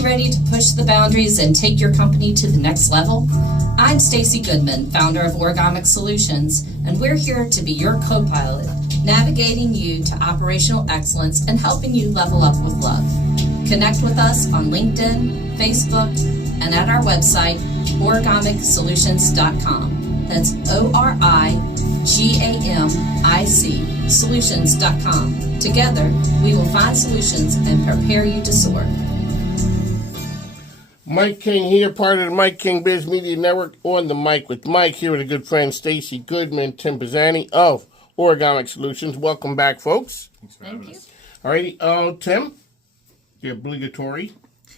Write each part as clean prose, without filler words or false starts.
you ready to push the boundaries and take your company to the next level? I'm Stacy Goodman, founder of Origamic Solutions, and we're here to be your co-pilot, navigating you to operational excellence and helping you level up with love. Connect with us on LinkedIn, Facebook, and at our website, origamicsolutions.com. That's ORIGAMIC solutions.com. Together, we will find solutions and prepare you to soar. Mike King here, part of the Mike King Biz Media Network, on the mic with Mike, here with a good friend, Stacy Goodman, Tim Pizzani of Origamic Solutions. Welcome back, folks. Thanks for having us. All righty, Tim, the obligatory.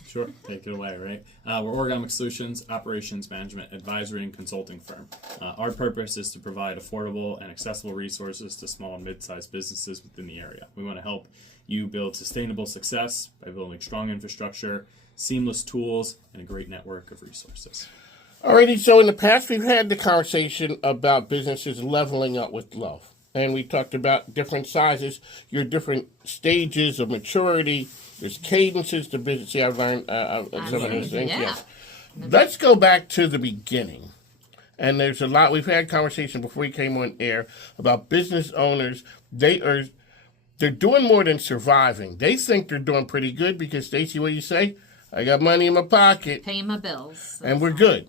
Sure, take it away, right? We're Origamic Solutions, operations management, advisory, and consulting firm. Our purpose is to provide affordable and accessible resources to small and mid-sized businesses within the area. We want to help you build sustainable success by building strong infrastructure, seamless tools, and a great network of resources. Alrighty, so in the past we've had the conversation about businesses leveling up with love. And we talked about different sizes, your different stages of maturity. There's cadences to business. See, I've learned some of these things. Yeah. Yes. Let's go back to the beginning. And there's a lot. We've had conversation before we came on air about business owners. They're doing more than surviving. They think they're doing pretty good because, Stacy, what do you say? I got money in my pocket. Paying my bills. And we're good.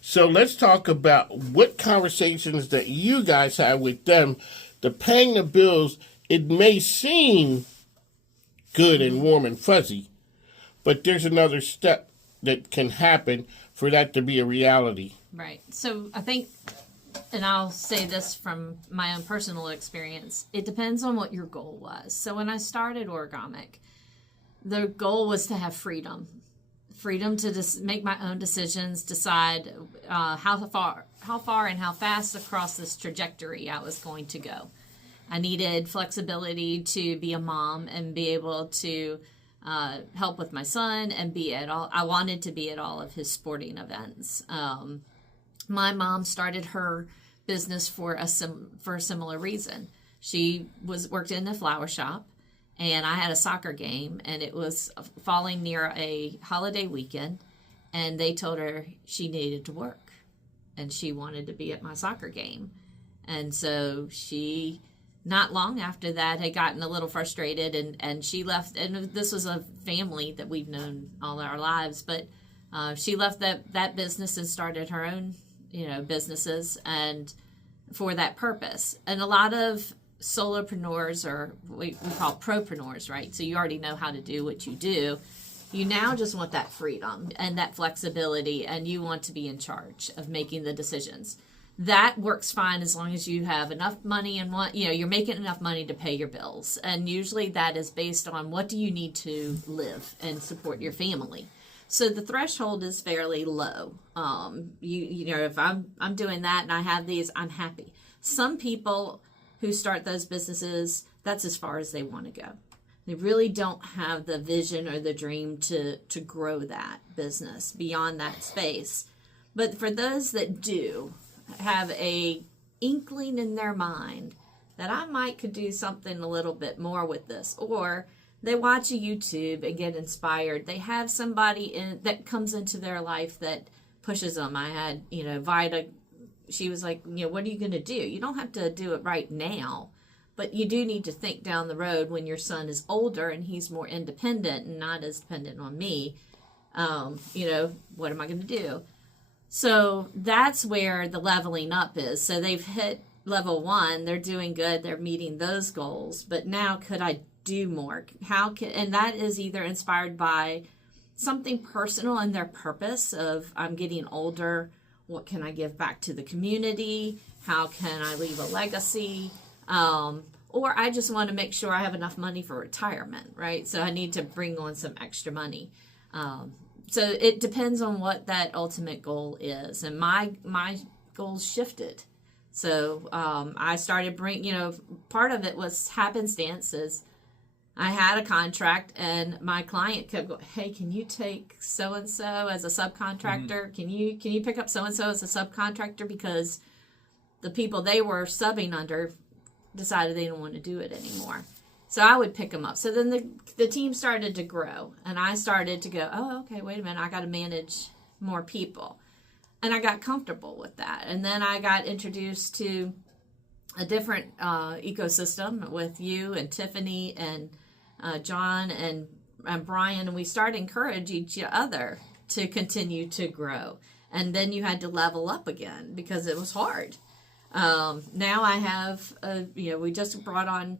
So let's talk about what conversations that you guys have with them. The paying the bills, it may seem good and warm and fuzzy, but there's another step that can happen for that to be a reality. Right. So I think, and I'll say this from my own personal experience, it depends on what your goal was. So when I started Origamic, the goal was to have freedom to make my own decisions, decide how far and how fast across this trajectory I was going to go. I needed flexibility to be a mom and be able to help with my son and be at all. I wanted to be at all of his sporting events. My mom started her business for a similar reason. She worked in a flower shop. And I had a soccer game, and it was falling near a holiday weekend, and they told her she needed to work, and she wanted to be at my soccer game. And so she, not long after that, had gotten a little frustrated, and she left. And this was a family that we've known all our lives, but she left that business and started her own, businesses, and for that purpose. And a lot of solopreneurs, or we call propreneurs, right? So you already know how to do what you do. You now just want that freedom and that flexibility, and you want to be in charge of making the decisions. That works fine as long as you have enough money and you're making enough money to pay your bills. And usually that is based on what do you need to live and support your family. So the threshold is fairly low. If I'm doing that and I have these, I'm happy. Some people who start those businesses, that's as far as they want to go. They really don't have the vision or the dream to grow that business beyond that space. But for those that do have a inkling in their mind that I could do something a little bit more with this, or they watch a YouTube and get inspired, they have somebody that comes into their life that pushes them. I had, Vida. She was like, what are you going to do? You don't have to do it right now, but you do need to think down the road when your son is older and he's more independent and not as dependent on me. What am I going to do? So that's where the leveling up is. So they've hit level 1. They're doing good. They're meeting those goals. But now could I do more? And that is either inspired by something personal in their purpose of I'm getting older. What can I give back to the community? How can I leave a legacy? Or I just want to make sure I have enough money for retirement, right? So I need to bring on some extra money. So it depends on what that ultimate goal is. And my goals shifted. So I started part of it was happenstances. I had a contract, and my client kept going, hey, can you take so-and-so as a subcontractor? Mm-hmm. Can you pick up so-and-so as a subcontractor? Because the people they were subbing under decided they didn't want to do it anymore. So I would pick them up. So then the team started to grow, and I started to go, oh, okay, wait a minute, I got to manage more people. And I got comfortable with that. And then I got introduced to a different ecosystem with you and Tiffany and John and Brian, and we started to encourage each other to continue to grow. And then you had to level up again because it was hard. Now I have, we just brought on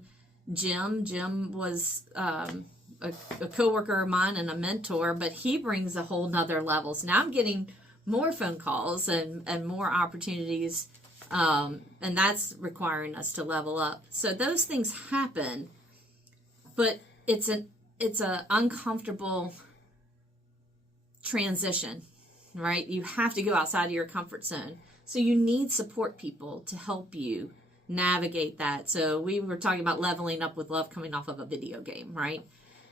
Jim. Jim was a coworker of mine and a mentor, but he brings a whole nother level. So now I'm getting more phone calls and more opportunities, and that's requiring us to level up. So those things happen, but it's an uncomfortable transition, right? You have to go outside of your comfort zone. So you need support people to help you navigate that. So we were talking about leveling up with love coming off of a video game, right?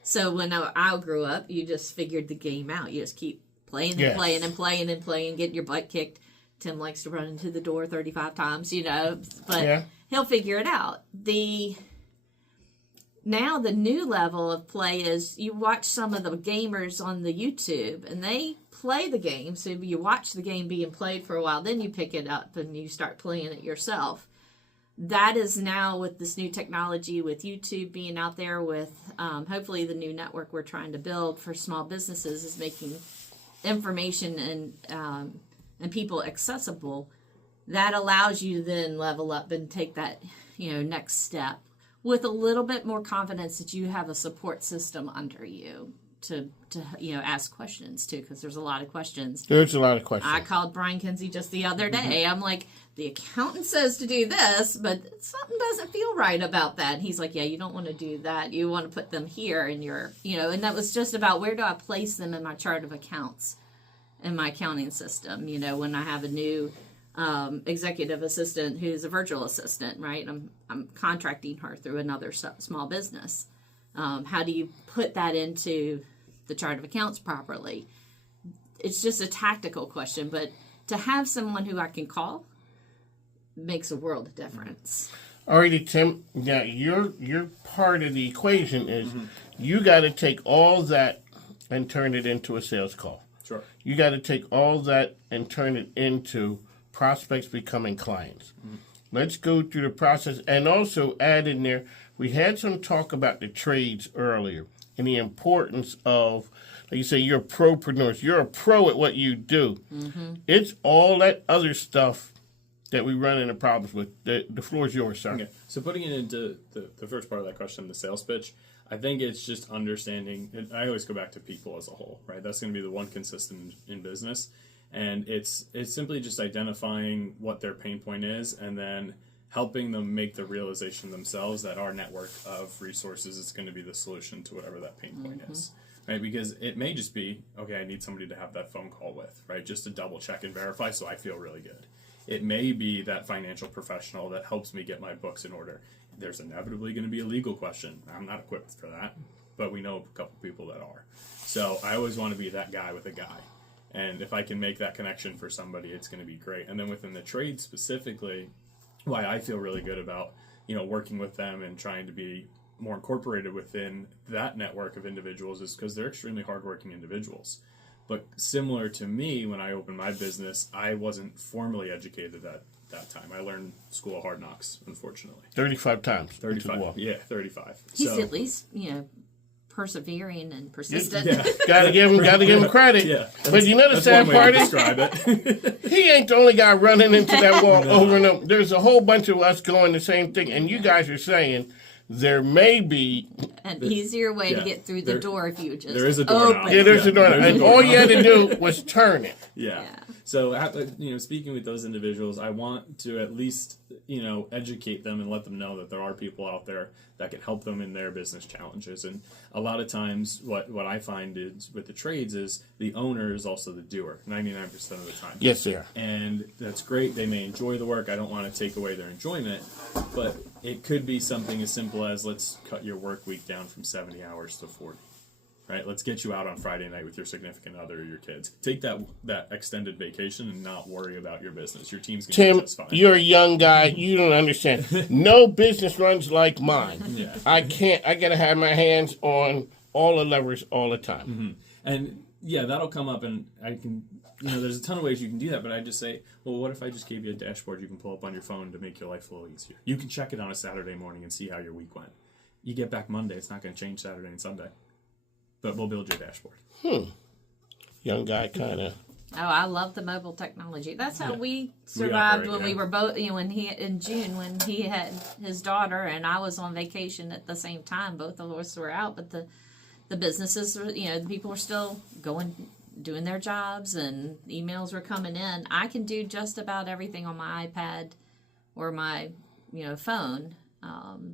So when I grew up, you just figured the game out. You just keep playing and playing and playing and playing, getting your butt kicked. Tim likes to run into the door 35 times, but he'll figure it out. Now the new level of play is you watch some of the gamers on the YouTube and they play the game. So you watch the game being played for a while, then you pick it up and you start playing it yourself. That is now with this new technology, with YouTube being out there, with hopefully the new network we're trying to build for small businesses is making information and people accessible. That allows you to then level up and take that next step with a little bit more confidence that you have a support system under you to ask questions too, because there's a lot of questions. There's a lot of questions. I called Brian Kinsey just the other day. I'm like, the accountant says to do this, but something doesn't feel right about that. And he's like, yeah, you don't want to do that. You want to put them here in your, and that was just about where do I place them in my chart of accounts in my accounting system. When I have a new executive assistant who's a virtual assistant, right? I'm contracting her through another small business. How do you put that into the chart of accounts properly? It's just a tactical question, but to have someone who I can call makes a world of difference. Alrighty, Tim. Now your part of the equation is you got to take all that and turn it into a sales call. Sure. You got to take all that and turn it into prospects becoming clients. Let's go through the process and also add in there. We had some talk about the trades earlier and the importance of, like you say, you're a propreneur. You're a pro at what you do. It's all that other stuff that we run into problems with. The floor is yours, sir. Okay. So putting it into the first part of that question, the sales pitch, I think it's just understanding, and I always go back to people as a whole, right? That's going to be the one consistent in business. And it's simply just identifying what their pain point is and then helping them make the realization themselves that our network of resources is going to be the solution to whatever that pain point is, right? Because it may just be, okay, I need somebody to have that phone call with, right? Just to double check and verify so I feel really good. It may be that financial professional that helps me get my books in order. There's inevitably going to be a legal question. I'm not equipped for that, but we know a couple people that are. So I always want to be that guy with a guy. And if I can make that connection for somebody, it's going to be great. And then within the trade specifically, why I feel really good about, working with them and trying to be more incorporated within that network of individuals is because they're extremely hardworking individuals. But similar to me, when I opened my business, I wasn't formally educated at that time. I learned School of Hard Knocks, unfortunately. 35 times. 35. Yeah, 35. He's at least, persevering and persistent. Yeah. Gotta give him credit. Yeah. But you know the sad part is, describe it. he ain't the only guy running into that wall over and over. There's a whole bunch of us going the same thing, and you guys are saying there may be an easier way to get through the door if you just there is a door knob. Yeah, there's a door knob. And all you had to do was turn it. Yeah. So, speaking with those individuals, I want to at least, educate them and let them know that there are people out there that can help them in their business challenges. And a lot of times what I find is with the trades is the owner is also the doer, 99% of the time. Yes, sir. And that's great. They may enjoy the work. I don't want to take away their enjoyment, but it could be something as simple as let's cut your work week down from 70 hours to 40. right? Let's get you out on Friday night with your significant other or your kids. Take that extended vacation and not worry about your business. Your team's going to Tim, be just fine. you're a young guy. You don't understand. No business runs like mine. Yeah. I got to have my hands on all the levers all the time. Mm-hmm. And yeah, that'll come up, and I can, there's a ton of ways you can do that, but I just say, well, what if I just gave you a dashboard you can pull up on your phone to make your life a little easier? You can check it on a Saturday morning and see how your week went. You get back Monday, it's not going to change Saturday and Sunday. But we'll build your dashboard. Young guy kind of. Oh, I love the mobile technology. That's how Yeah. we survived operate, when we yeah. were both, when in June, when he had his daughter and I was on vacation at the same time. Both of us were out, but the businesses, the people were still doing their jobs, and emails were coming in. I can do just about everything on my iPad or my, phone.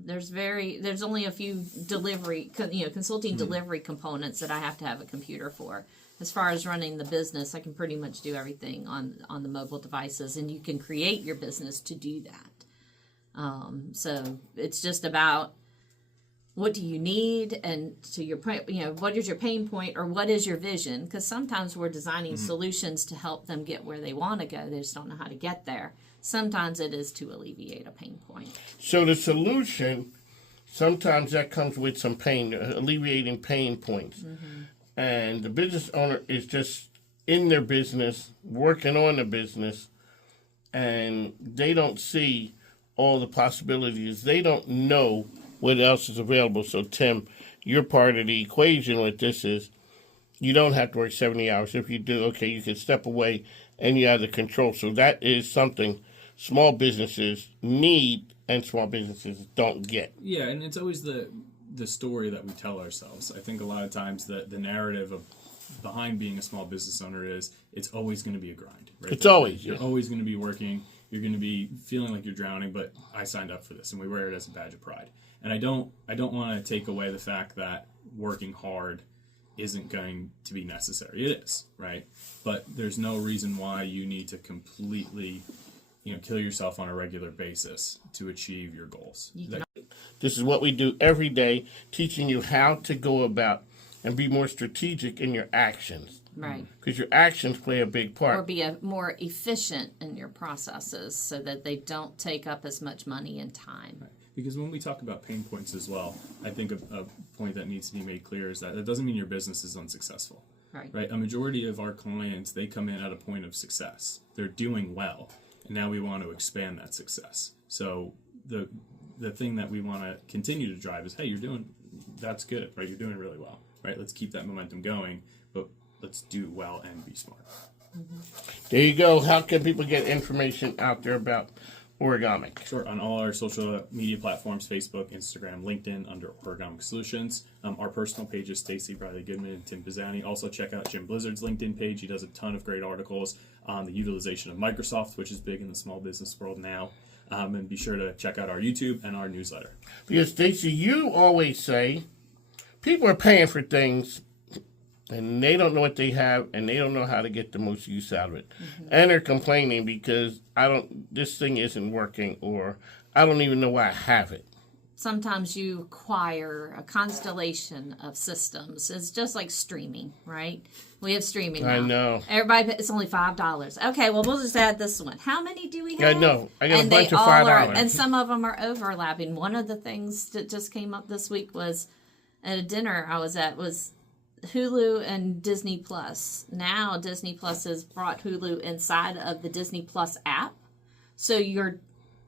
There's only a few consulting delivery components that I have to have a computer for. As far as running the business, I can pretty much do everything on the mobile devices, and you can create your business to do that. So it's just about what do you need, and to your point, what is your pain point or what is your vision? Because sometimes we're designing solutions to help them get where they want to go. They just don't know how to get there. Sometimes it is to alleviate a pain point. So the solution, sometimes that comes with some pain, alleviating pain points. Mm-hmm. And the business owner is just in their business, working on the business, and they don't see all the possibilities. They don't know what else is available. So, Tim, your part of the equation with this is you don't have to work 70 hours. If you do, okay, you can step away and you have the control. So that is something small businesses need and small businesses don't get. Yeah, and it's always the story that we tell ourselves. I think a lot of times the narrative of behind being a small business owner is it's always going to be a grind. Right? It's always, You're always going to be working. You're going to be feeling like you're drowning, but I signed up for this, and we wear it as a badge of pride. And I don't want to take away the fact that working hard isn't going to be necessary. It is, right? But there's no reason why you need to completely kill yourself on a regular basis to achieve your goals. This is what we do every day, teaching you how to go about and be more strategic in your actions. Right. Because your actions play a big part. Or be more efficient in your processes so that they don't take up as much money and time. Right. Because when we talk about pain points as well, I think a point that needs to be made clear is that doesn't mean your business is unsuccessful. Right. A majority of our clients, they come in at a point of success. They're doing well, and now we want to expand that success. So the thing that we want to continue to drive is, hey, that's good, right? You're doing really well, right? Let's keep that momentum going, but let's do well and be smart. There you go. How can people get information out there about Origamic? Sure. On all our social media platforms, Facebook, Instagram, LinkedIn, under Origamic Solutions. Our personal page is Stacy Briley Goodman and Tim Pisani. Also check out Jim Blizzard's LinkedIn page. He does a ton of great articles on the utilization of Microsoft, which is big in the small business world now. And be sure to check out our YouTube and our newsletter. Because, Stacy, you always say people are paying for things and they don't know what they have and they don't know how to get the most use out of it. Mm-hmm. And they're complaining because this thing isn't working, or I don't even know why I have it. Sometimes you acquire a constellation of systems. It's just like streaming, right? We have streaming now. I know. Everybody, it's only $5. Okay, well, we'll just add this one. How many do we have? I know. I got and a bunch they of all $5. and some of them are overlapping. One of the things that just came up this week was at a dinner I was at was Hulu and Disney Plus. Now Disney Plus has brought Hulu inside of the Disney Plus app. So you're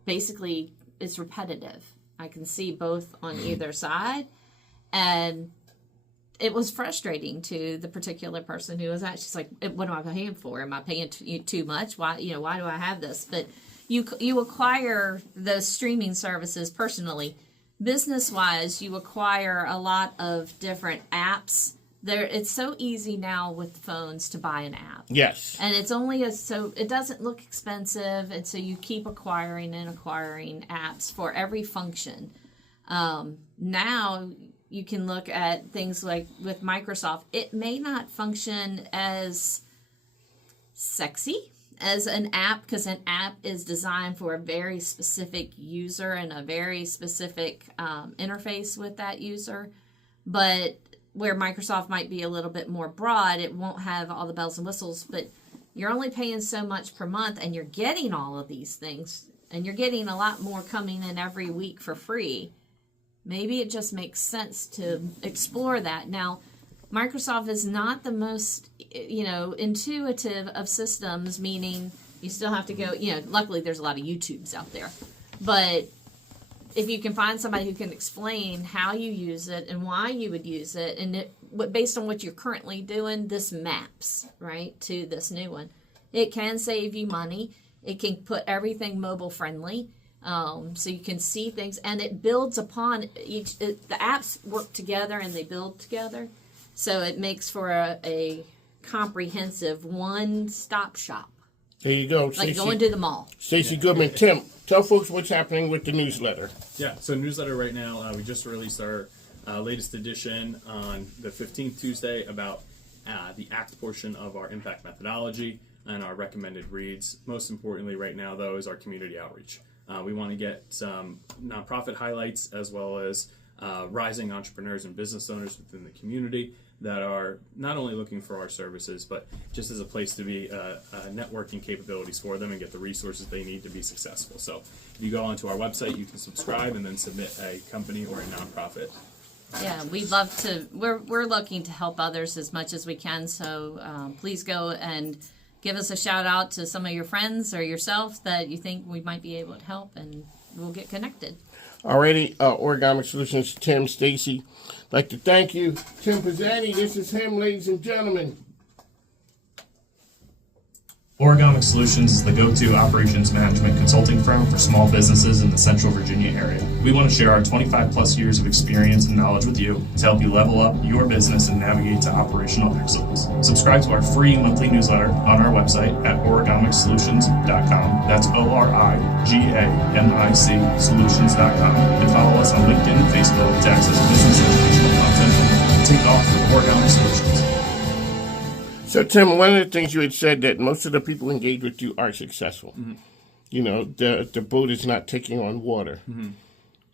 basically, it's repetitive. I can see both on either side. And it was frustrating to the particular person who was actually she's like, what am I paying for? Am I paying too much? Why do I have this? But you acquire those streaming services personally. Business-wise, you acquire a lot of different apps. It's so easy now with phones to buy an app. Yes. And it's only so it doesn't look expensive, and so you keep acquiring apps for every function. Now you can look at things like with Microsoft. It may not function as sexy as an app because an app is designed for a very specific user and a very specific interface with that user. But where Microsoft might be a little bit more broad, it won't have all the bells and whistles, but you're only paying so much per month and you're getting all of these things and you're getting a lot more coming in every week for free. Maybe it just makes sense to explore that. Now, Microsoft is not the most, intuitive of systems, meaning you still have to go, luckily there's a lot of YouTubes out there. But if you can find somebody who can explain how you use it and why you would use it, and based on what you're currently doing, this maps, right, to this new one. It can save you money. It can put everything mobile friendly. So you can see things, and it builds upon each. The apps work together and they build together, so it makes for a comprehensive one-stop shop, There you go. like going to the mall. Stacey Goodman. Tim, tell folks what's happening with the newsletter. Yeah, so newsletter right now, we just released our latest edition on the 15th Tuesday about the ACT portion of our impact methodology and our recommended reads. Most importantly right now, though, is our community outreach. We want to get some nonprofit highlights as well as rising entrepreneurs and business owners within the community that are not only looking for our services, but just as a place to be networking capabilities for them and get the resources they need to be successful. So if you go onto our website, you can subscribe and then submit a company or a nonprofit. Yeah, we'd love to. We're looking to help others as much as we can. So please go and give us a shout out to some of your friends or yourself that you think we might be able to help, and we'll get connected. Alrighty, Origamic Solutions, Tim, Stacey. I'd like to thank you. Tim Pizzani, this is him, ladies and gentlemen. Origamic Solutions is the go-to operations management consulting firm for small businesses in the Central Virginia area. We want to share our 25 plus years of experience and knowledge with you to help you level up your business and navigate to operational excellence. Subscribe to our free monthly newsletter on our website at origamicsolutions.com. That's ORIGAMIC solutions.com. And follow us on LinkedIn and Facebook to access business educational content. Take off with Origamic Solutions. So, Tim, one of the things you had said that most of the people engaged with you are successful. Mm-hmm. You know, the boat is not taking on water,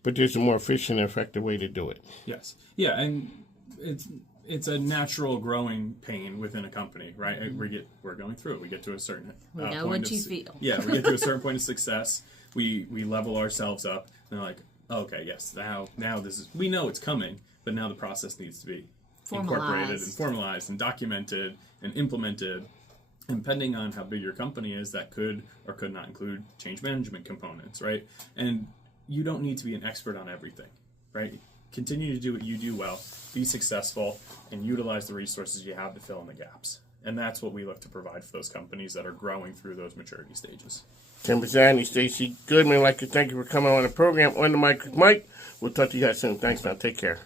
but there's a more efficient and effective way to do it. Yes. Yeah, and it's a natural growing pain within a company, right? We're going through it. We get to a certain We know point what of you feel. Yeah, we get to a certain point of success. We level ourselves up, and they're like, oh, okay, yes, now this is, we know it's coming, but now the process needs to be incorporated and formalized and documented and implemented. And depending on how big your company is, that could or could not include change management components, right? And you don't need to be an expert on everything, right? Continue to do what you do well, be successful, and utilize the resources you have to fill in the gaps. And that's what we look to provide for those companies that are growing through those maturity stages. Tim Pizzani, Stacey Goodman, I'd like to thank you for coming on the program. On the mic with Mike. We'll talk to you guys soon. Thanks, man. Take care.